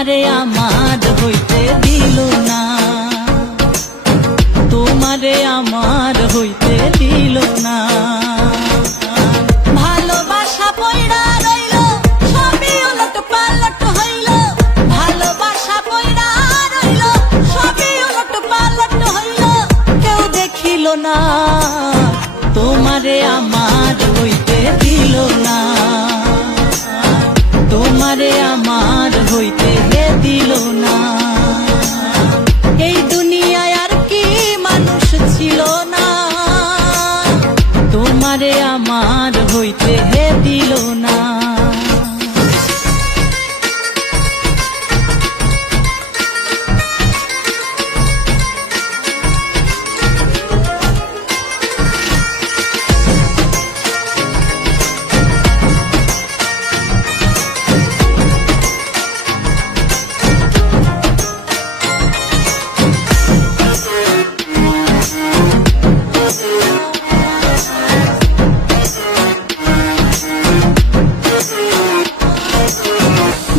তোমারে আমার হইতে দিল না, তোমারে আমার হইতে দিল না। ভালোবাসা পয়রা রইল, সবই উলট পালট হইল। ভালোবাসা পয়রা রইল, সবই উলট পালট হইল। কেউ দেখিল না, তোমারে আমার হইতে দিল না, তোমারে আমার হইতে দিল না। এই দুনিয়ায় আর কি মানুষ ছিল না, তোমারে আমার হইতে দিল না।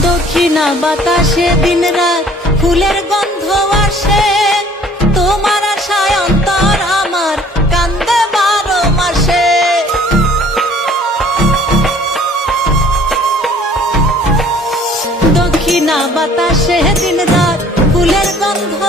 দক্ষিণা বাতাসে দিন রাত ফুলের গন্ধ আসে, তোমার আশায় অন্তর আমার কান্দে 12 মাসে। দক্ষিণা বাতাসে দিন রাত ফুলের গন্ধ